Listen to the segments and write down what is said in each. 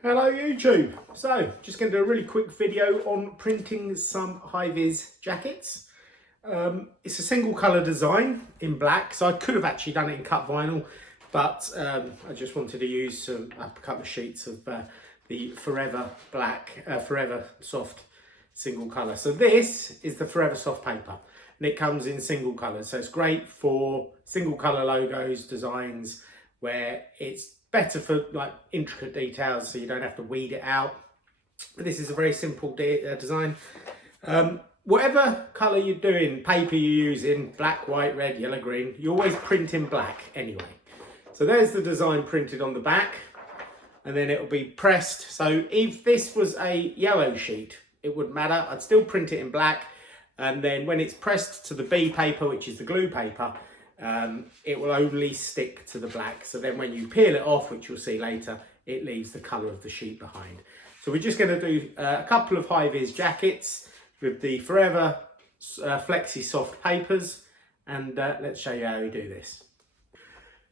Hello YouTube. So just going to do a really quick video on printing some high-vis jackets. It's a single colour design in black, so I could have actually done it in cut vinyl, but I just wanted to use a couple of sheets of the Forever Soft single colour. So this is the Forever Soft paper and it comes in single colour, so it's great for single colour logos, designs, where it's better for like intricate details, so you don't have to weed it out. But this is a very simple design. Whatever colour you're doing, paper you're using, black, white, red, yellow, green, you always print in black anyway. So there's the design printed on the back, and then it'll be pressed. So if this was a yellow sheet, it wouldn't matter. I'd still print it in black, and then when it's pressed to the B paper, which is the glue paper, it will only stick to the black. So then when you peel it off, which you'll see later, it leaves the colour of the sheet behind. So we're just going to do a couple of high-vis jackets with the Forever Flexi soft papers, and let's show you how we do this.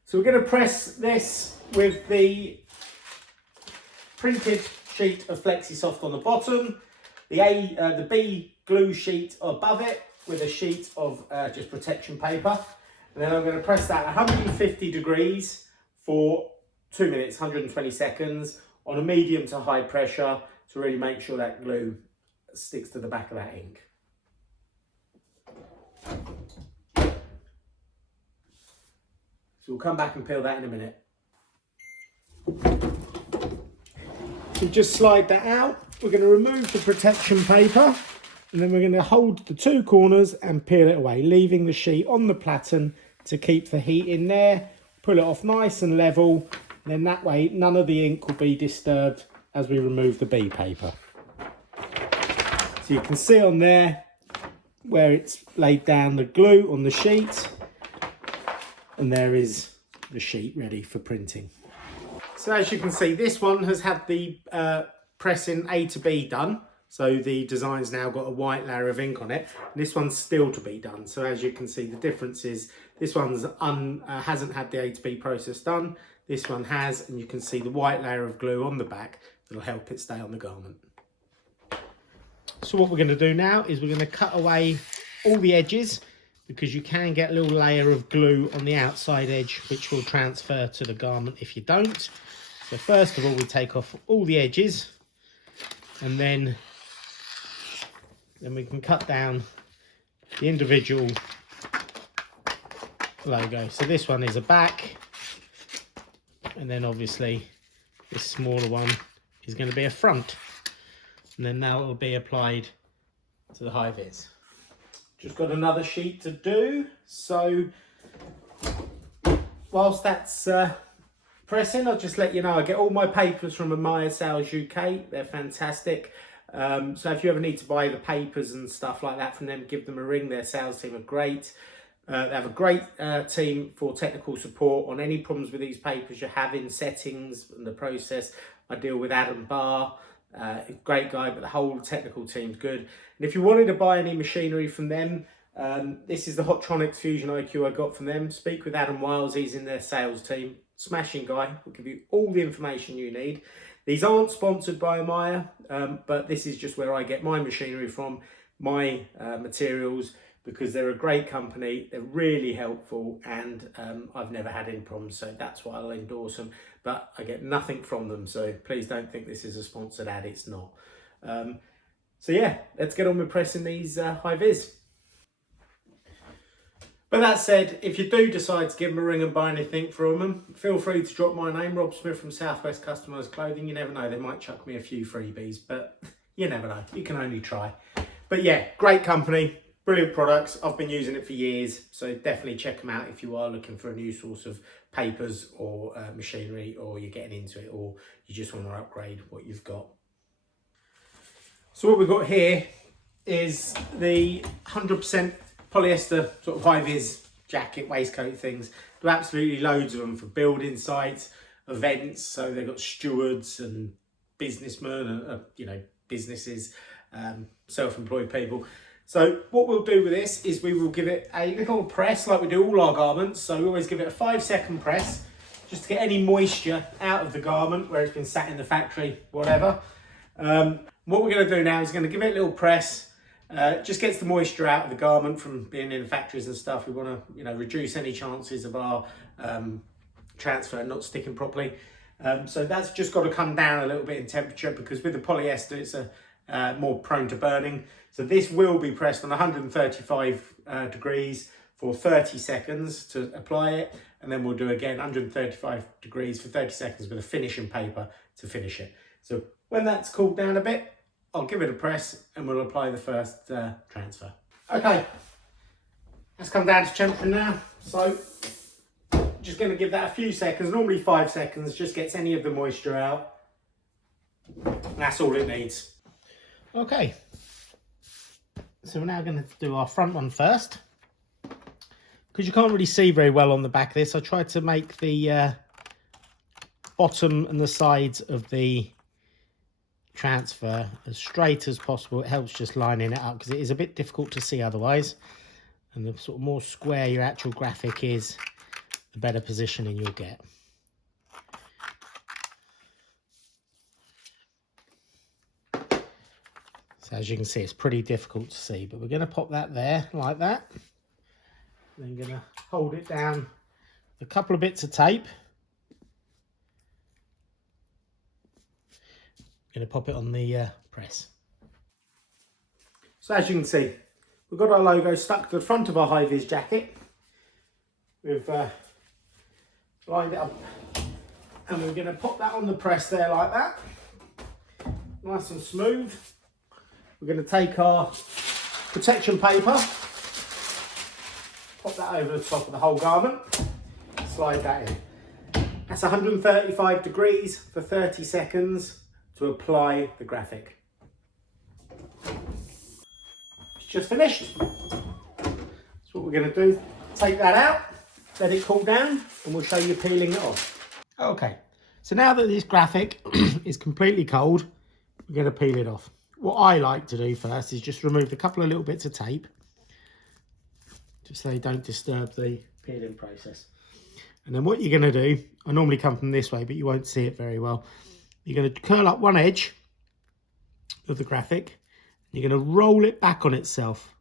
So we're going to press this with the printed sheet of Flexi Soft on the bottom, the B glue sheet above it with a sheet of just protection paper. And then I'm going to press that 150 degrees for 2 minutes, 120 seconds on a medium to high pressure to really make sure that glue sticks to the back of that ink. So we'll come back and peel that in a minute. So just slide that out. We're going to remove the protection paper, and then we're going to hold the two corners and peel it away, leaving the sheet on the platen to keep the heat in there. Pull it off nice and level, and then that way none of the ink will be disturbed as we remove the B paper. So you can see on there where it's laid down the glue on the sheet, and there is the sheet ready for printing. So as you can see, this one has had the pressing A to B done. So the design's now got a white layer of ink on it. And this one's still to be done. So as you can see, the difference is this one's hasn't had the A to B process done. This one has, and you can see the white layer of glue on the back that'll help it stay on the garment. So what we're going to do now is we're going to cut away all the edges, because you can get a little layer of glue on the outside edge which will transfer to the garment if you don't. So first of all, we take off all the edges, and then we can cut down the individual logo. So this one is a back, and then obviously this smaller one is going to be a front, and then that will be applied to the high vis. Just got another sheet to do, so whilst that's pressing, I'll just let you know I get all my papers from Amaya Sales UK. They're fantastic. So if you ever need to buy the papers and stuff like that from them, give them a ring. Their sales team are great. They have a great team for technical support on any problems with these papers you have in settings and the process. I deal with Adam Barr. Great guy, but the whole technical team's good. And if you wanted to buy any machinery from them, this is the Hotronix Fusion IQ I got from them. Speak with Adam Wiles, he's in their sales team. Smashing guy, will give you all the information you need. These aren't sponsored by Amaya, but this is just where I get my machinery from, my materials, because they're a great company, they're really helpful, and I've never had any problems, so that's why I'll endorse them. But I get nothing from them, so please don't think this is a sponsored ad, it's not. So yeah, let's get on with pressing these high-vis. But that said, if you do decide to give them a ring and buy anything from them, feel free to drop my name, Rob Smith from Southwest Customised Clothing. You never know, they might chuck me a few freebies, but you never know, you can only try. But yeah, great company. Brilliant products. I've been using it for years, so definitely check them out if you are looking for a new source of papers or machinery, or you're getting into it, or you just want to upgrade what you've got. So what we've got here is the 100% polyester sort of high-vis jacket, waistcoat things. There are absolutely loads of them for building sites, events, so they've got stewards and businessmen and businesses, self-employed people. So what we'll do with this is we will give it a little press like we do all our garments. So we always give it a 5-second press, just to get any moisture out of the garment where it's been sat in the factory, whatever. What we're going to do now is going to give it a little press. Just gets the moisture out of the garment from being in factories and stuff. We want to, reduce any chances of our transfer not sticking properly. So that's just got to come down a little bit in temperature, because with the polyester it's more prone to burning. So this will be pressed on 135 degrees for 30 seconds to apply it, and then we'll do again 135 degrees for 30 seconds with a finishing paper to finish it. So when that's cooled down a bit, I'll give it a press and we'll apply the first transfer. Okay, let's come down to temperature now. So just going to give that a few seconds, normally 5 seconds, just gets any of the moisture out. That's all it needs. Okay, so we're now going to do our front one first. Because you can't really see very well on the back of this, I tried to make the bottom and the sides of the transfer as straight as possible. It helps just lining it up because it is a bit difficult to see otherwise. And the sort of more square your actual graphic is, the better positioning you'll get. So as you can see, it's pretty difficult to see, but we're going to pop that there like that. Then going to hold it down with a couple of bits of tape. Going to pop it on the press. So as you can see, we've got our logo stuck to the front of our high-vis jacket. We've lined it up, and we're going to pop that on the press there like that. Nice and smooth. We're going to take our protection paper, pop that over the top of the whole garment, slide that in. That's 135 degrees for 30 seconds to apply the graphic. It's just finished. That's what we're going to do. Take that out, let it cool down, and we'll show you peeling it off. Okay, so now that this graphic is completely cold, we're going to peel it off. What I like to do first is just remove a couple of little bits of tape, just so they don't disturb the peeling process. And then what you're going to do, I normally come from this way, but you won't see it very well. You're going to curl up one edge of the graphic. You're going to roll it back on itself.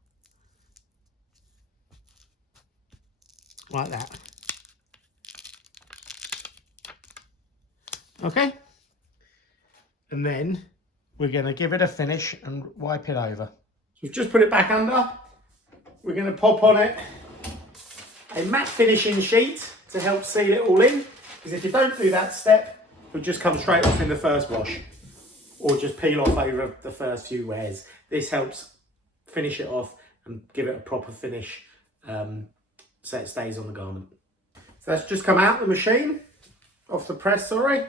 Like that. Okay? And then we're going to give it a finish and wipe it over. So we've just put it back under. We're going to pop on it a matte finishing sheet to help seal it all in. Because if you don't do that step, it'll just come straight off in the first wash. Or just peel off over the first few wears. This helps finish it off and give it a proper finish so it stays on the garment. So that's just come out the machine, off the press, sorry.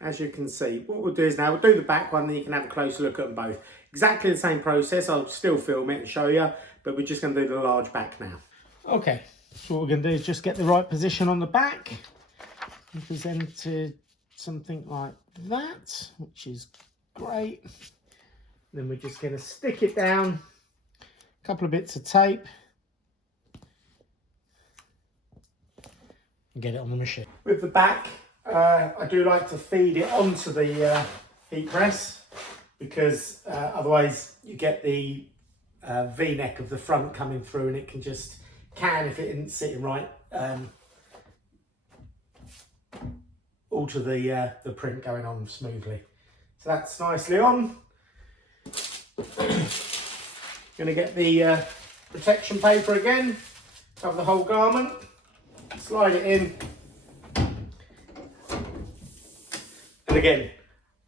As you can see, what we'll do is now we'll do the back one, then you can have a closer look at them both. Exactly the same process. I'll still film it and show you, but we're just going to do the large back now. Okay, so what we're going to do is just get the right position on the back and present it something like that, which is great. Then we're just going to stick it down, a couple of bits of tape, and get it on the machine. With the back, I do like to feed it onto the heat press, because otherwise you get the V-neck of the front coming through, and it can just, if it isn't sitting right, alter the print going on smoothly. So that's nicely on. Going to get the protection paper again, cover the whole garment, slide it in. And again,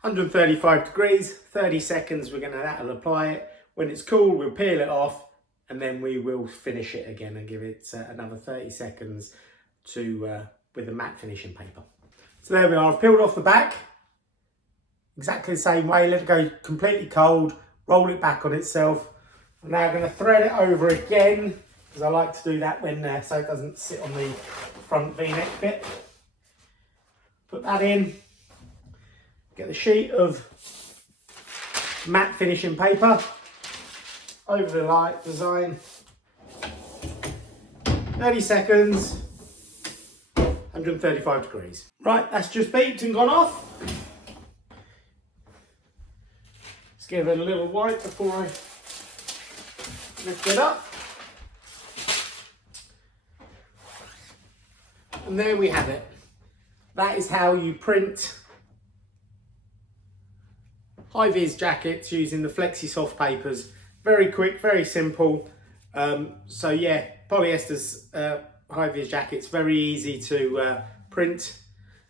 135 degrees, 30 seconds, that'll apply it. When it's cool, we'll peel it off, and then we will finish it again and give it another 30 seconds with a matte finishing paper. So there we are, I've peeled off the back, exactly the same way, let it go completely cold, roll it back on itself. I'm now going to thread it over again, because I like to do that when so it doesn't sit on the front V-neck bit. Put that in. Get the sheet of matte finishing paper over the light design. 30 seconds. 135 degrees. Right, that's just beeped and gone off. Let's give it a little wipe before I lift it up. And there we have it. That is how you print high-vis jackets using the Flexi Soft papers. Very quick, very simple. So yeah, polyester's high-vis jackets, very easy to print.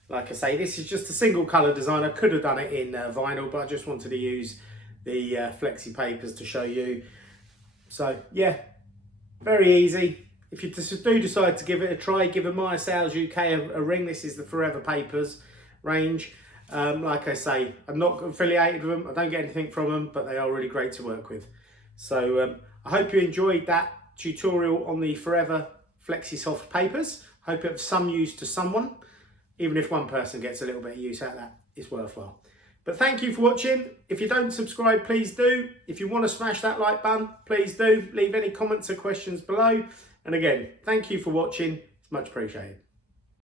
Like I say, this is just a single colour design. I could have done it in vinyl, but I just wanted to use the Flexi papers to show you. So yeah, very easy. If you do decide to give it a try, give Amaya Sales UK a ring. This is the Forever Papers range. Like I say, I'm not affiliated with them. I don't get anything from them, but they are really great to work with. So I hope you enjoyed that tutorial on the Forever Flexi Soft papers. Hope it was some use to someone. Even if one person gets a little bit of use out of that, it's worthwhile. But thank you for watching. If you don't subscribe, please do. If you want to smash that like button, please do. Leave any comments or questions below. And again, thank you for watching. It's much appreciated.